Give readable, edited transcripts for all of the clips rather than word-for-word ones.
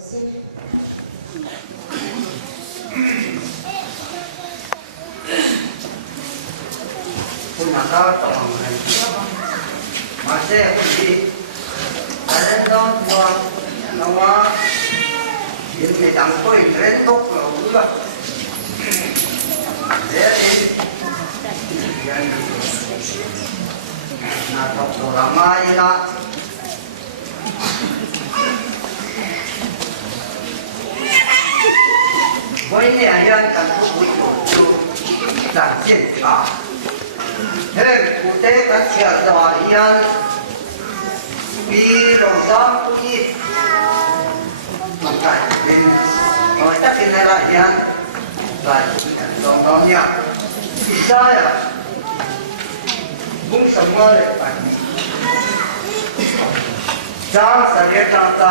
คุณนักข่าวต้องให้มาเสียคนที่แต่ต้องตัวน้องว่ายินดีจังตัวเล่นตุกเราด้วยเดี๋ยวนี้ยังน่าต้องตัวละไม่ละวันนี้ยังกันทุกวิถีอยู่จังจิตอ่ะเฮ้ยกูเด็กกันเชียร์ตัวยังปีเราซ้อมกูยี่มันกลายเป็นจะเป็นอะไรยังกลายเป็นตอนนี้ที่ใช่อะบุ้งสมองเลยไปจ้างเสียจ้างต่อ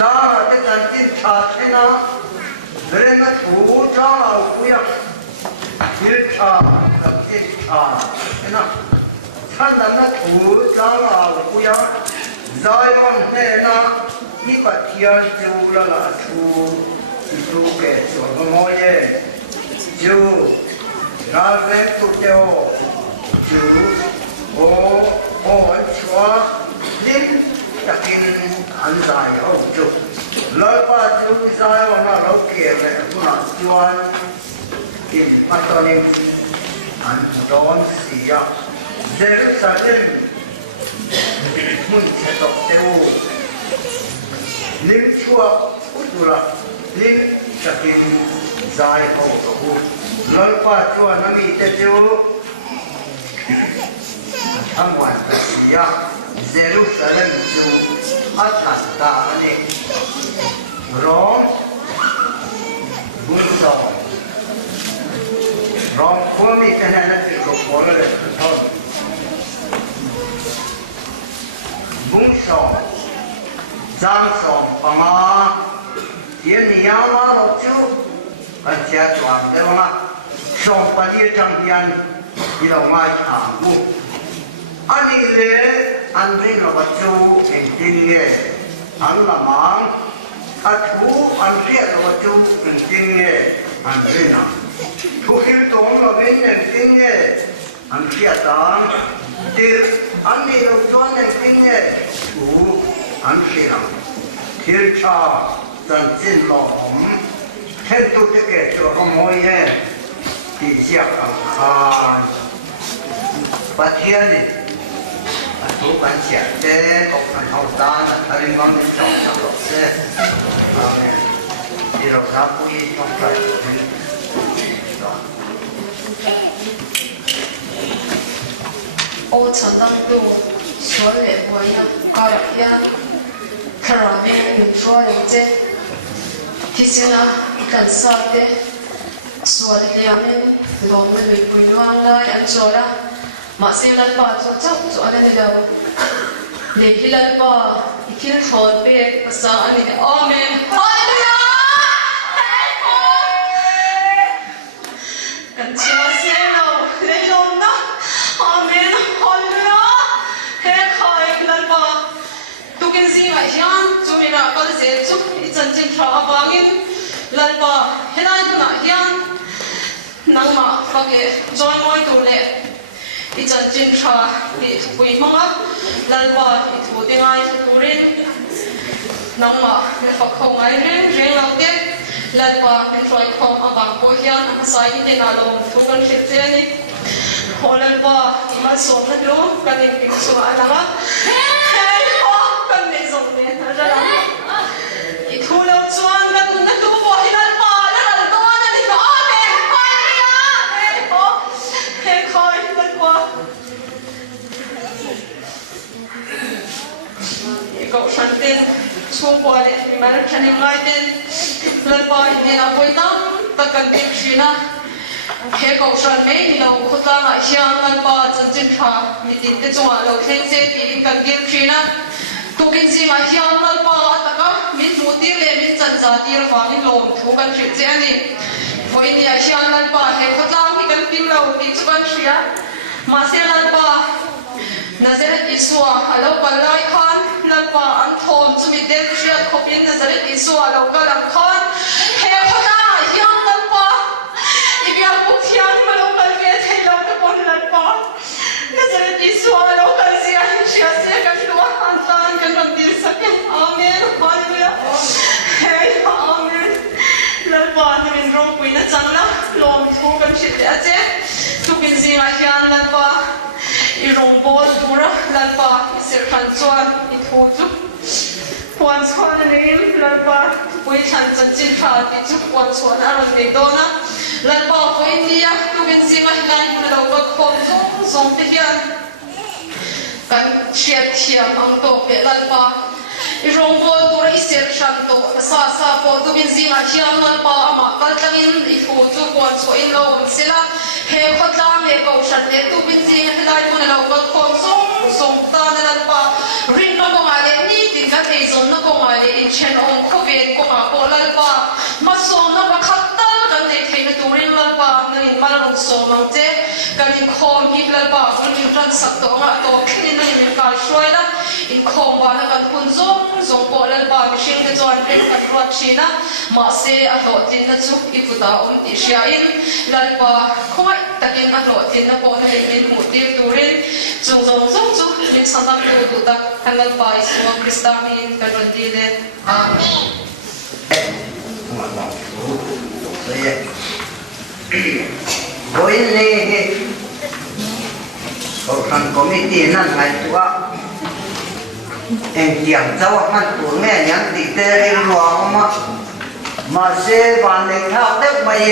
น่าจะการจิตชาตินะเรื่องนั้นถูกจ้างเอาคุยจิตชากับจิตชานะท่านนั้นถูกจ้างเอาคุยใจมันเนี่ยนะนี่ก็เทียนจูละละชูจูเกศส่วนมอยจูน่าเล่นตุเดียวจูโอ้ชัวลิ้นจะกินอันใจเอาจุดแล้วก็จูใจว่าเราเกี่ยวเลยคุณอาจวนกินมาตอนนี้อันโดนเสียเด็กสัตว์มึงจะตกเจ้าลิ้นชัวอุดละลิ้นจะกินใจเอาตัวแล้วก็ชัวนั่นมีแต่เจ้าทั้งวันเสียเจรุสเลมจูอัตตาอันนี้ร้องบุญสองร้องคนมีแต่นั้นที่เขาบอกเลยทั้งบุญสองจำสองปังอาเทียนยาวมาหลอกจูอันเจ้าจวนเดี๋ยวมาสองปฏิจังยันที่เราไม่ทำบุญอันนี้เลยอันนี้เราจูเองจริงเนี่ยอันละมังอันทูอันเรียกเราจูเองจริงเนี่ยอันนี้นะทุกที่ตรงเราเป็นเองจริงเนี่ยอันเรียกต่างที่อันนี้เราจวนเองจริงเนี่ยทูอันเรียกที่ชาจันจินหลอมเห็นตัวที่เกิดจากขโมยเนี่ยที่เสียกันขาดปัจจัยนี่ทุกวันเสียเด็กของมันเขาตาถ้าเรื่องมันไม่จบจะหลบเสียที่เราทำผู้ยิ่งต้องไปโอ้ฉันต้องดูสวยเลยหัวยังก้าวยังคาราเมลอยู่ช่วยเจ้ที่สินะกันสอดเด้สวยเลยยังไม่ลงไม่มีปุ่นวางเลยอันโจระมาเสียลันบาจจับจวนเลยเดียวเด็กที่ลันบาอีกที่ถอดเปกภาษาอันนี้อาเมนฮาเลลูยากันเชียวเสียเราเลยลงนะอาเมนฮาเลลูยาเฮ้ใครลันบาตุกินซีมาเชียนจูมีนักการเสียจุกอีจันจินทราบางินลันบาเฮ้ได้ดูนะเฮียนนังมาฟังเอจอยมอยตัวเล่อีจันจินทราอีปุยมังอ่ะลันบาอีทูดิงไอทูรินนังมาเป็นฝักของไอเรื่องเราเก็บลันบาเป็นทรอยของอาบังโคเฮียนสายที่นาลงทุกันเช็ดเจนี่โอลันบาอีมาส่งให้รู้กันเองเป็นส่วนอะไรนะเฮ้ยโอ้กันไม่ส่งเนี่ยอะไรนะอีทูเราชวนกันนั่นตัวบอยลันบาแล้วลันตัวนั่นนี่ก็อาเมนไปเลยอ่ะเฮ้ยโอ้เฮ้ยคอยลันบาก็ฉันเป็นช่วงปอยมีมาแล้วฉันยังไงเป็นลันบาเนี่ยนะปอยตั้งตะกันเต็มชีนะเฮ้ก็ฉันไม่มีเราคุตามาเชียงลันบาจันจินทรามีติดที่จังหวะเราเทนเซตีกันเต็มชีนะตุกินซีมาเชียงลันบาตะก็มีมูตีเลยมีจันจ่าตีระฟังมีลมทุกันชีเจนี่ Voi ni asian lalpa he khotlang hi kan pim lo ti chuan thria ma se lalpa Nazaret Isua alo palai khan lalpa an thom chumi den thria khopin Nazaret Isua alo kalam khan he khotlang hiang lalpa ibya puthian malo kal ve thelo to pon lalpa Nazaret Isua alo kal sia thria se kan lua an tan kan ram dir sakin amen hallelujah hey amen lalpa min rong puina changla lom thu kan shit ache tukin zinga hian lalpa I rong bol tura lalpa I sir khan chuan I thu chu puan chuan anein lalpa pui than chan chin tha ti chu puan chuan aron nei dona lalpa pui nia tukin zinga hilai mun lo ka khom zong te hian kan thiat thiam ang to pe lalpa I rong bol tura I sir khan to sa po tukin zinga hian lalpa ama kal tangin I thu chu puan chuan lo sila he khotlang he ko shan le tu bin jing hilai mun lo ko khom song ta na lalpa rin no ko ngale ni tin ka thei zon no ko ngale in chen ong kho ven ko ma ko lalpa ma som na ba khatta kan nei thei na turin lalpa na in mal rong som mang che kan in khom hi lalpa kan in ran sak to nga to khin na in ka shoi la in khom ba na kan kun zong ko lalpa mi shing ke chuan ren ka ruat china ma se a lo tin na chu I puta om ti sha in lalpa khoi takin a lo tin na ko na in mu ti turin zong chu min sanam tu ta kanal pa isu kristamin kan ti le amen Voi ni orang komiti nan hai tua en tiang jawab man tu nge yang ti teri ruang ma se van le thao dek mai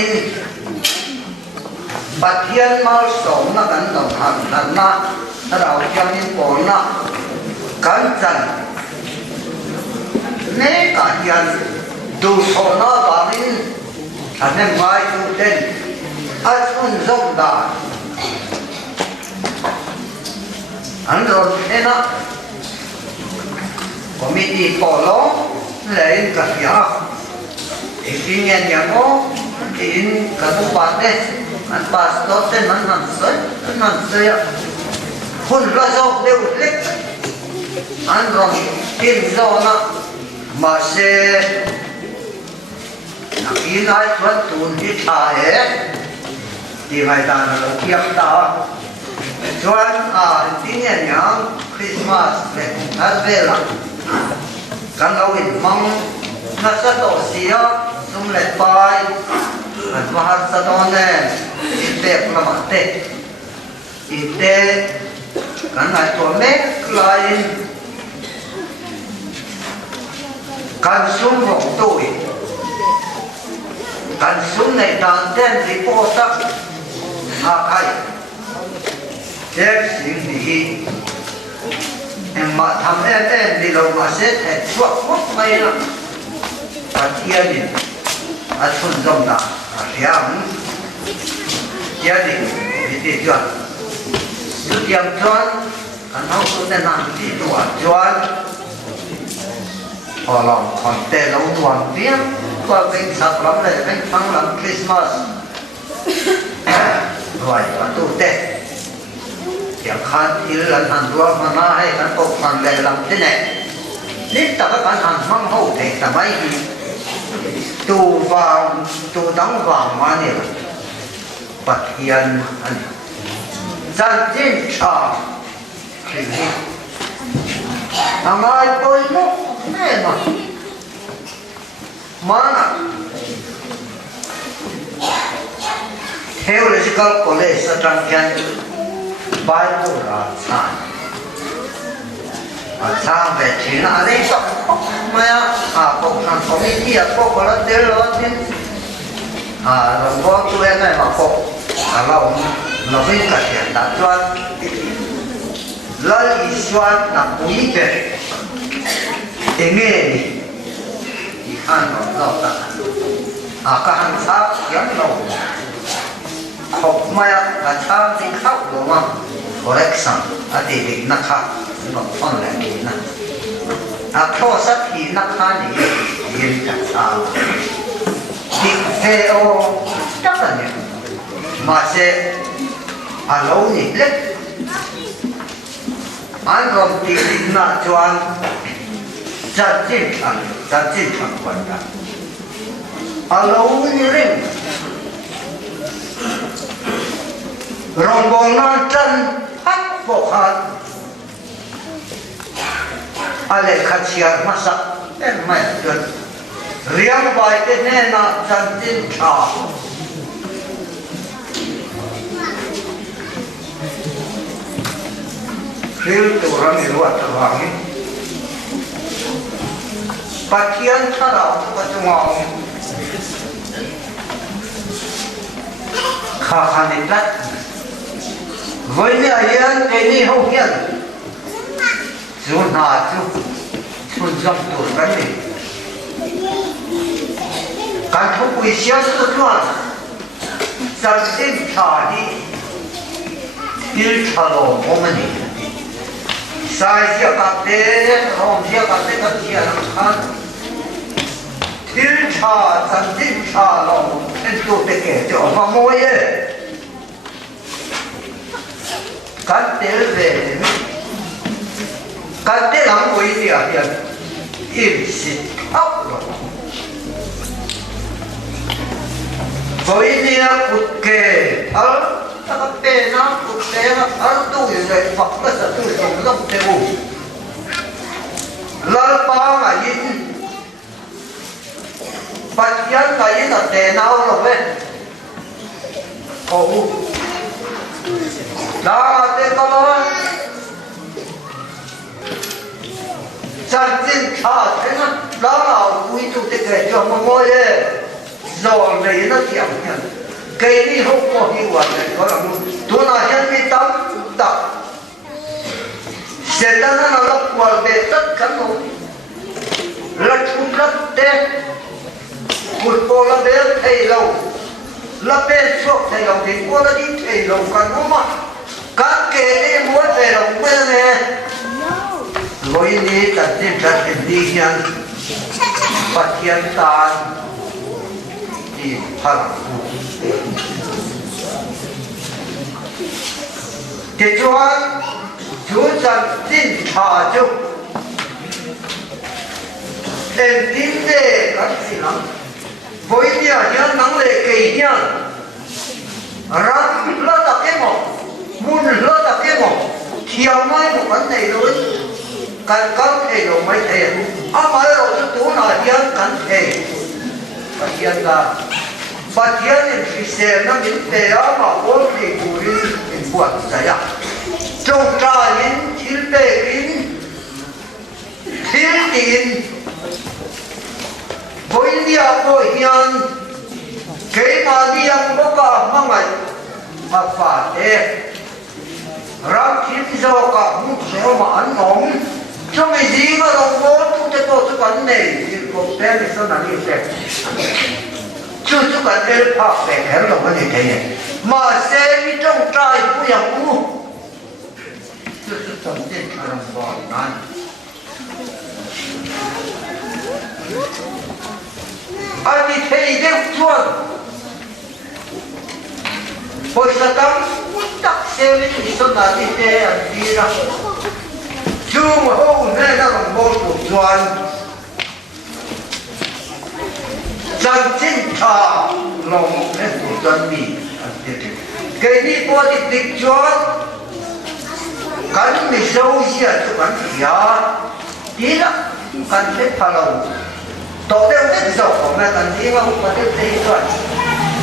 bát hiền mal sống na kan dong han nan na rau chang in pon na kan chan ne ka hiền du so na ba in anh em mai tu den Asun zongda, andron ena komiti polo lain kasih, ingin yang mo in kabupaten, an pastor ten man saya, pun razok dewlik, andron tim zona masih nak inai tuan tun ditahe. Di ngày ta là kiếp ta chuan tin nhang yang Christmas le Advent kan lo in mong na sa to sia sum le pai an mahal sa don ne ite plamate ite kan hai to me klain kan sum rong toi kan sum nei dan ten report khai đẹp sinh đi em mà thầm em đi lâu mà sẽ thể chuộc mất mây lắm và kia đi à xuân rồng đã sáng kia đi đi đi chưa cứ tiêm choan anh không có tên nào đi đùa choan họ lòng còn tê lâu đoàn tiếng qua bên sắp lắm này bên thắng lắm Christmas rồi và tu tết tiếng khăn thì lần hàng đua mà na hay kan ốc hàng lệ làm thế này nít ta các bạn hàng mang hậu thế ta mấy tu vào tu đóng vào mà nè bát hiền dân trên trà thì hàng ai bơi nó nè mà Theological College sa Trangkyan Bible ra saan at saan vechi na alay sa maya ako ng committee ako kolat din ronggo tuwe na ako alaw labing kasyan datuan lal iswan na puite ingeni ikan no ta akahan sa yan no học maya là tham thì khóc đúng không? Correction, thì định nắc khá, nó phân lại đi nè. Process thì nắc khá thì yên cả sao? Thì theo chắc là nhỉ mà sẽ lâu nhỉ lết anh còn tìm định là cho anh chân thẳng quan trọng lâu như thế rồng bồn non chân phát bộ hạt ale khát chiar mà sắc em mày chuẩn riêng vài cái này là chân tin trà riêng tụi nó người ruột tụi họ ấy bắt thiên thà đạo bắt ngon khá khá nên lắm với nhà yên cái này không hiền chú nà chú dòng tuổi cái này cái thuốc quý xíu chú chuan chân tin trà đi il trà lộ mô mê này sai xíu cặp tế không xíu cặp tế cặp xíu nằm khăn il trà chân tin trà lộ nên chú tế kể cho mà môi ấy cắt tế về cắt tế làm quỷ đi à hiện im xịt ốc rồi với đi là cụt kề ở các bên nó cụt kề ở tu rồi phật nó sẽ tu sống lông theo lỡ ba mà yên bạch nhân mà yên là tề nào rồi bên khổ đó là tề đó chân tin thà thế nó đó là quý tu tề kể cho mà ngồi đấy rồi lấy nó chém nhận cái đi không có hiệu quả này có là tôi nói nhân đi tâm tập sẽ ta nó lập quả về tất cả nó là chung lấp đen một bộ là bên thầy lâu là bên suốt thầy lâu thì cô là đi thầy lâu cả nó mà các kẻ đi muốn thầy lâu bên này rồi đi đặt trên đặt đi hiện phát hiện tàn đi phật thế cho anh chú chân tin thả chú em tin đề các gì lắm với nhà nhân nắng lệ kỳ nhân rắn lỡ tập cái một muôn lỡ tập cái một chiều mai một vấn đề đối cần có thể rồi mới thể mới rồi chú nói nhân cần thể và hiện là và thiên thì xem nó những thế mà vốn thì cụ đi mình buồn giải ạ trong trà những thiên bề kín thiên tín với nhà với hiền cái mà đi ăn có cả mang ngày mà phải thế răng thiên do cả một số mà ăn nóng trong cái gì mà đồng vốn cũng sẽ có sự vấn đề thì cũng thế thì sao là như thế chú cần đến học về khéo đồng cái gì thế mà xem như trong trai của nhà cũ chú cần đến cho đồng bọn này anh đi thấy đẹp chuột hồi sao tâm tắc xem như thế sao là như thế anh đi ra chú mà hôm nay nó đồng bọn của chuột chân chính thà lòng nên của chân bị cái đi qua thì tích cho cắn bị sâu xia cho cắn xia tí đó cắn hết thà lòng tổ đeo hết dầu của mẹ cắn tí không có đeo thấy rồi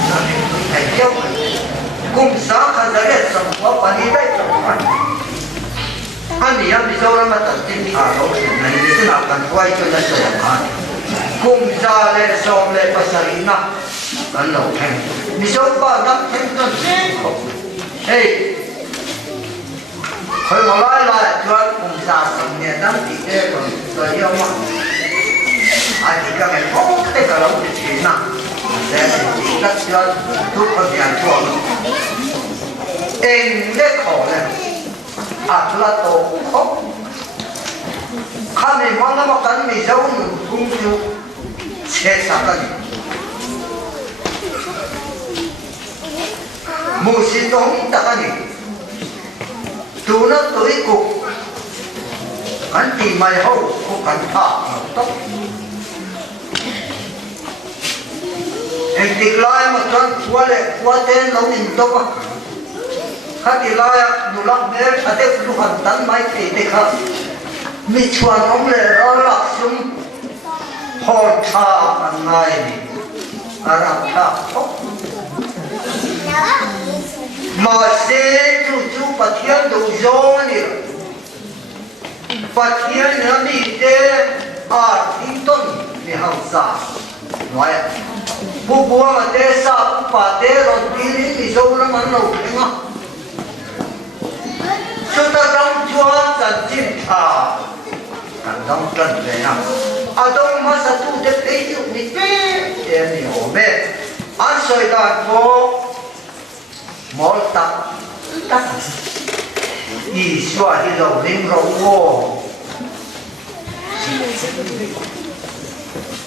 nó thì thầy tiêu cùng sáng khăn đấy là sống có quản lý đấy sống quản anh thì em bị sâu lắm mà tận tin thà lâu thì này thế nào cần quay cho nó sửa mà cùng ra lệ xong lệ pasarina kan lâu thành mi số ba năm thành nó dễ không hey hồi mà lại cho cùng ra xong nhà năm thì thế còn rồi yêu mà ai thì các cái không thể cả lâu thì thế nào để thì các cho thuốc con nhà cho em rất khổ này là tổ không khăn thì mong nó mà cắn mì dấu không chịu sẽ sạc cái mù xin đông ta cái gì tu nó tới cục anh tìm mày hậu cục anh thả tóc em tìm lại mà con qua tên lâu nhìn tóc à khác thì lại nụ lắc bé ở đây lúc hành tấn máy thì khác mi chuan ông lệ đó lắc xuống hồ thả anh này à làm thả tóc mà sẽ chú bát thiên đủ gió này bát thiên nó đi để à thiên tôn để học giả nói bu bua mà để sao bát để rồi đi đi gió nó mà nấu cái ngõ chúng ta đang chua cần chim thả cần đang cần về nào à đông mà sao tu để thấy được như thế để hiểu về anh soi đàn phố mỗi tập tập ý xoa đi đầu lên đầu vô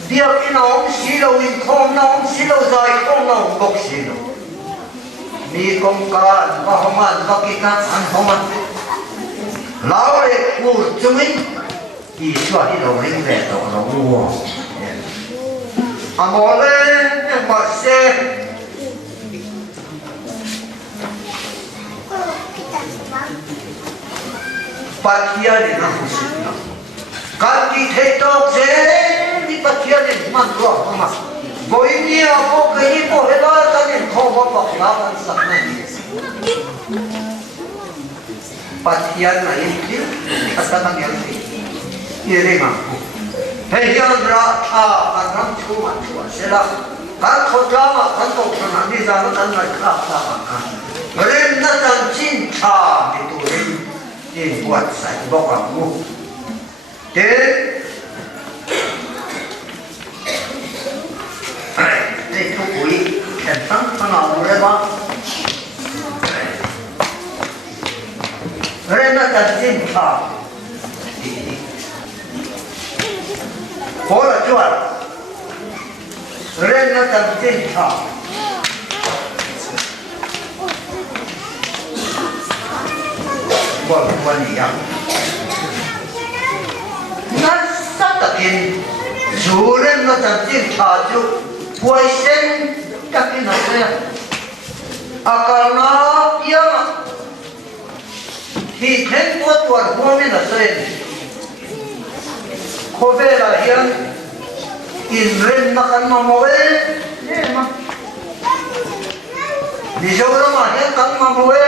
điều cái nó ông xí đầu in không nó ông xí đầu dài không nó ông bốc xí đầu mi công ca và không ăn và cái cá ăn không ăn lão lệ của chúng mình ý xoa đi đầu lên về đầu vô à mỗi lên mà xe bát thiên này nó không xịn đâu, cái gì thế tốt thế, đi bát thiên này mà được không mà, với nhiều có cái gì có hết đó, cái này không có bọc lá ăn sạch này, bát thiên này chứ, cái sao tăng nhiều gì, như thế mà, thế hiện ra cái năm chú mà chú sẽ là, cái khâu ra mà cái khâu ra đi ra nó thành lại khác ra mà, người nó thành chín thà thì tụi in quạt sạch bọc vào ngu thế đây thu quỷ kèm tăng nào rồi ba rồi nó cần xin thả có là chuột rồi nó cần xin thả buat wanita, nasa takin, suren na tantin taju, puaisen takin nasa, akal na yang, hiten buat tuan kami nasa, kobela yang, inren makan mamoe, mah, di jauh mah yang kan mamoe,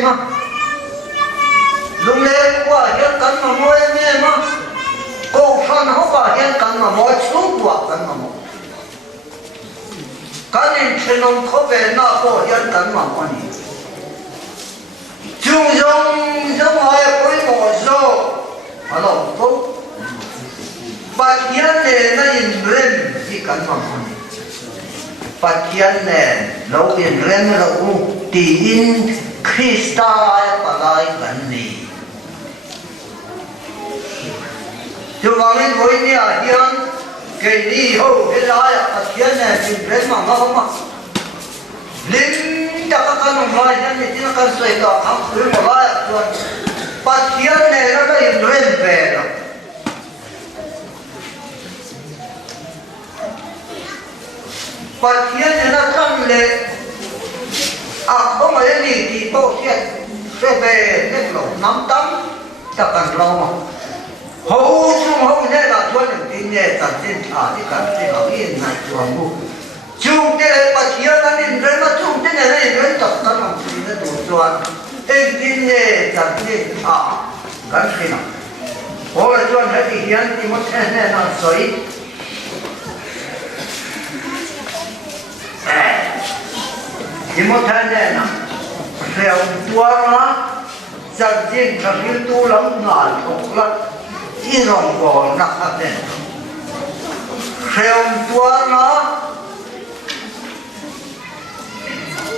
mah. Lúc lên qua hiện cắn mà mua nghe mà cô phân không phải hiện cắn mà mua xuống qua cắn mà mua cái này trên ông có về nó có hiện cắn mà mua gì chung giống ai với một số mà nó tốt bát hiện này nó in lên thì cắn mà mua gì bát hiện này lâu in lên là cũng thì in Krista và lại gần này chúng ta nên với nhà hiện cái đi hậu cái lại ở thiên này thì rất mà ngon mà linh đã các con nói nên thì nó cần xoay cả khắp thứ một lại rồi và thiên này nó đã hiện lên về rồi và thiên này nó thân lệ à không phải gì thì tôi sẽ về cái lỗ nắm tắm ta cần lâu mà hậu chung hậu này là tôi được tin nhẹ chẳng tin thả thì cần thì bảo yên này chuồng mu chung cái này mà chia ra nên rất là chung cái này rất tập các làm gì nó đủ chuồng em tin nhẹ chẳng tin thả cần khi nào có là chuồng hay thì hiện thì mất thế này là sấy thì một thế này nè theo tua nó chẳng tin là cái tu lắm ngàn thuộc lắm ít lòng gò nặng hơn này theo tua nó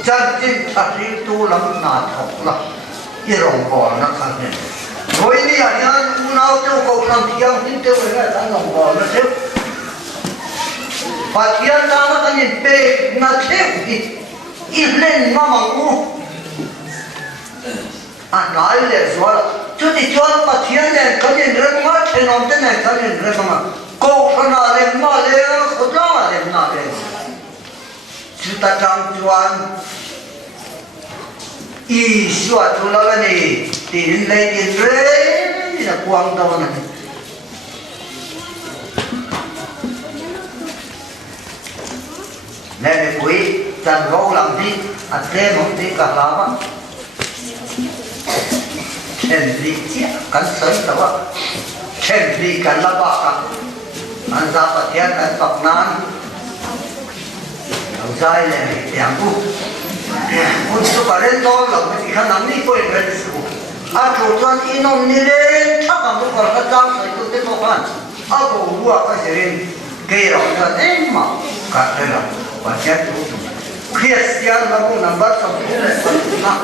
chẳng tin là cái tu lắm ngàn thuộc lắm ít lòng gò nặng hơn này với đi à nhân nào tiêu cầu làm thiêng tin tiêu với lại đang lòng gò nó thiếu và thiêng ta nó có nhìn bề nó thiếu gì im lên mà u à nói là rồi chú thì cho mà thiên này có những người mà thiên ông thế này có những người mà cô không nói lên mà lên không nói lên mà lên chú ta trong chuan ý xóa chú là cái này tiền lên tiền rơi là quăng đâu này nên quý chân gấu làm gì à thêm một tí cả làm á khen gì chứ cắn sấy đâu á khen gì cắn là bạc à anh ra bát thiên cắn bạc nan đầu dài này tiếng cu số cả lên to là cái khăn nắm đi quên rồi à chủ chuan inom ni lên chắc là một con cái trang sấy tôi thấy một con à cô vua cái gì cái rồi là em mà cả đây là và chết chú Christian là một nằm bắt trong cái này na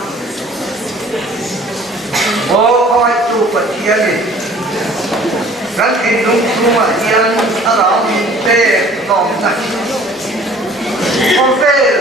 bố coi chú bát thiên này các kinh đúng chú mà thiên ở đó mình tê đồng này con tê